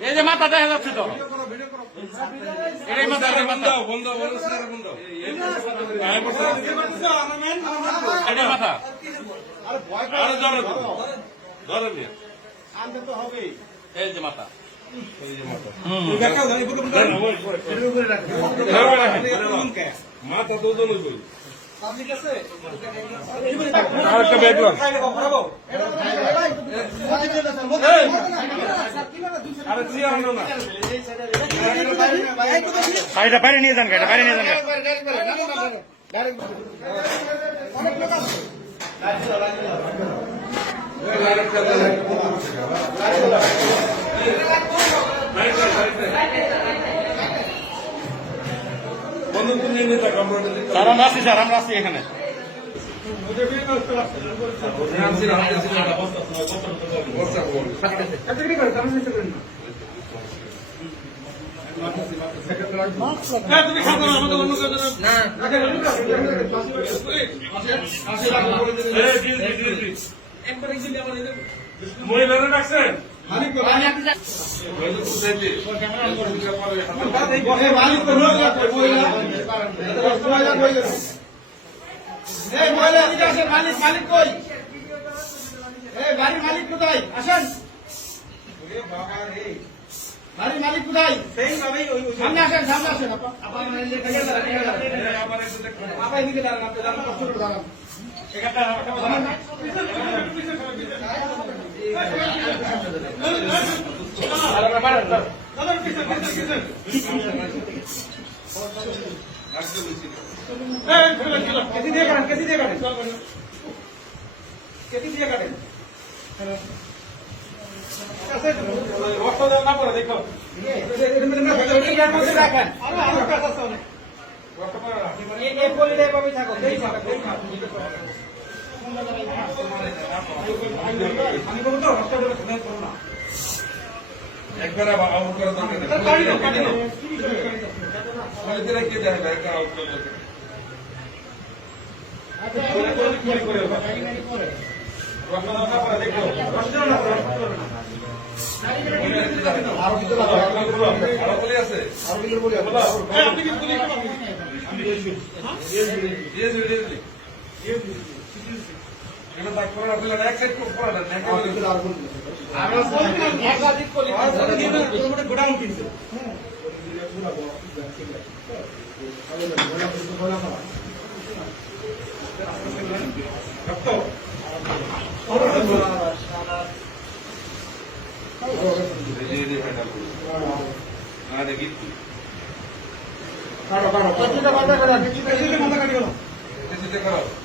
এই যে মাথা দেখা যাচ্ছে তো। মাথা এই যে মাথা। মাথা। দুজন কই আরেকটা না এটা বাইরে নিয়ে যান এটা বাইরে নিয়ে যান বন্ধু স্যার আমরা আছি স্যার আমরা আছি এখানে মহিলারা ডাকছেন মালিক মালিক। কই? এই মালিক কোথায়? আসেন। বাড়ির মালিক কোথায়? সামনে আসেন সামনে আসেন। আপা আপা এদিকে দাঁড়ান আপনি দাঁড়ান কষ্ট করে দাঁড়ান। কেসি দিয়ে কাটেন কেসি দিয়ে কাটেন কেসি দিয়ে কাটেন রক্ত না পড়ে দেখো রাখেন পলিটা এভাবেই থাকো। এই থাকো এই থাকো একবার আবার আউট করা দরকার নেই কে দেখবে? একটা আউট করা দরকার রক্ত দেওয়া না পড়ে দেখো রক্ত দেওয়া না পড়ে রক্ত দেওয়া না আরও কিছু আরও বলে আছে আপনি কি গুলি করে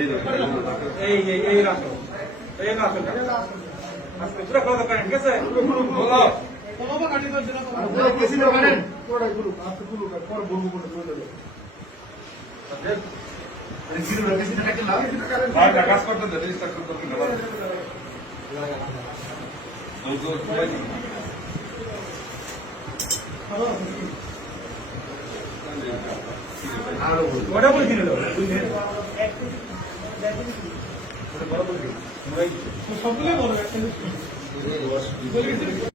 করে পড়া না আমরা বলছিলাম একাধিক কলি গোডাউন কিনতে রক্ত দিয়ে দিয়ে ফাইনাল না দেখি কাটো কাটো কেজিটা মাথা কাটা কেজিটা মাথা কাটি গেল এসে করো ব্রেক কোনো কাজ করতেছে না এই সবার কি আরও আপনি এই এই এই রাখো। এই রাখো আজকে পুরো কথা করেন ঠিক আছে? বলো কেজিটা কাটেন ভাইটা কাজ করতে দে রেজিস্টার করতে দে তো ওটা বলে দিলে সবগুলোই বলবে